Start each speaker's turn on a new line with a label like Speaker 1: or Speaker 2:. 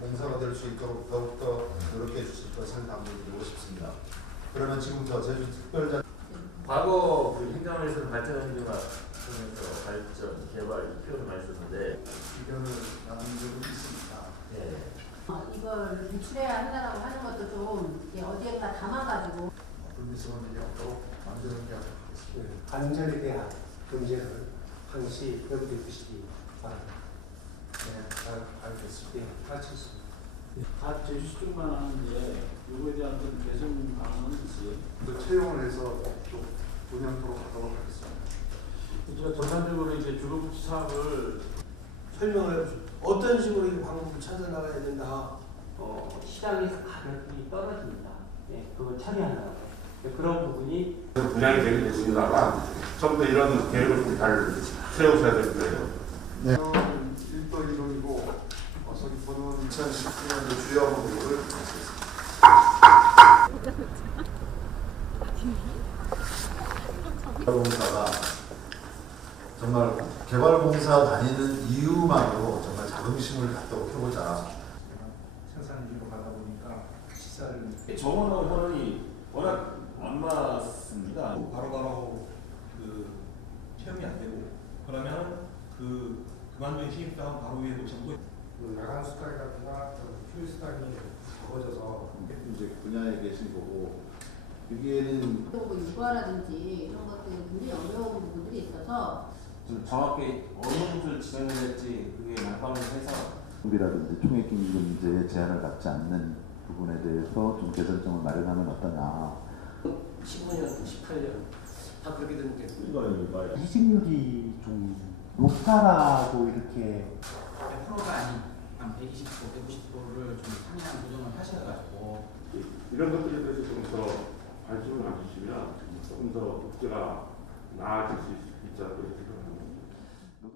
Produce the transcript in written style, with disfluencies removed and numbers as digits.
Speaker 1: 공사가 될 수 있도록 더욱더 노력해 주실 것을 당부드리고 싶습니다. 그러면 지금부터 제주특별자
Speaker 2: 과거 그 행정에서는 발전행정학 하면서 발전, 개발 이 표현을 많이 썼는데
Speaker 1: 의견을 나눈 적은 있습니다.
Speaker 2: 예.
Speaker 3: 이걸 유출해야 한다라고 하는 것도 좀 어디에다 담아가지고
Speaker 1: 불미스러운 일이 없도록 만드는 게 하겠습니다.
Speaker 4: 관절에 대한 문제를 항시 배우해 주시기 바랍니다.
Speaker 1: 네, 잘 알겠습니다.
Speaker 4: 예, 마쳤습니다.
Speaker 5: 다 제주시중만 하는데 이거에 대한 어떤 개선 방안은 있어요?
Speaker 1: 채용을 해서 좀 운영토록 하도록 하겠습니다.
Speaker 5: 제가 전반적으로 이제 주거복지 사업을
Speaker 6: 설명을 해주죠. 어떤 식으로 이 방법을 찾아나가야 된다.
Speaker 4: 시장에서 가격이 떨어집니다. 예, 그걸 처리한다고. 그런 부분이
Speaker 7: 분양이 되게 됐습니다만 좀 더 이런 계획을 좀 잘 세우셔야 될 거예요.
Speaker 1: 네. 1도 1호이고 서귀포는 2019년도 주요 목표를 마쳤습니다. 개발공사가 정말 개발공사 다니는 이유만으로 정말 자긍심을 갖도록 해보자.
Speaker 6: 생산기로 가다 보니까 시사를
Speaker 5: 정원하고 현원이 워낙 안 맞습니다.
Speaker 8: 바로바로 그 체험이 안 되고 그러면 그 그만둔 신입사원 바로 위에 놓치고
Speaker 6: 야간 수당이라든가 휴일 수당이 적어져서
Speaker 1: 이제 분야에 계신 거고 여기에는
Speaker 3: 뭐 육아라든지 이런 것들이 굉장히 어려운 부분들이 있어서
Speaker 9: 좀 정확히 어느 곳을 지정을 할지 그게 난감을 해서
Speaker 10: 이라든지 총액기금 문제에 제한을 받지 않는 부분에 대해서 좀 개선점을 마련하면 어떠냐.
Speaker 4: 15년, 18년 다 그렇게 되는데
Speaker 10: 이직률이 좀 높다라고 이렇게
Speaker 11: 100%가 아닌 한 120%, 190%를 좀 상향 조정을 하셔가지고
Speaker 7: 이런 것들에 대해서 좀 더 관심을 가주시면 조금 더 복지가 나아질 수 있지 않을까 생각합니다.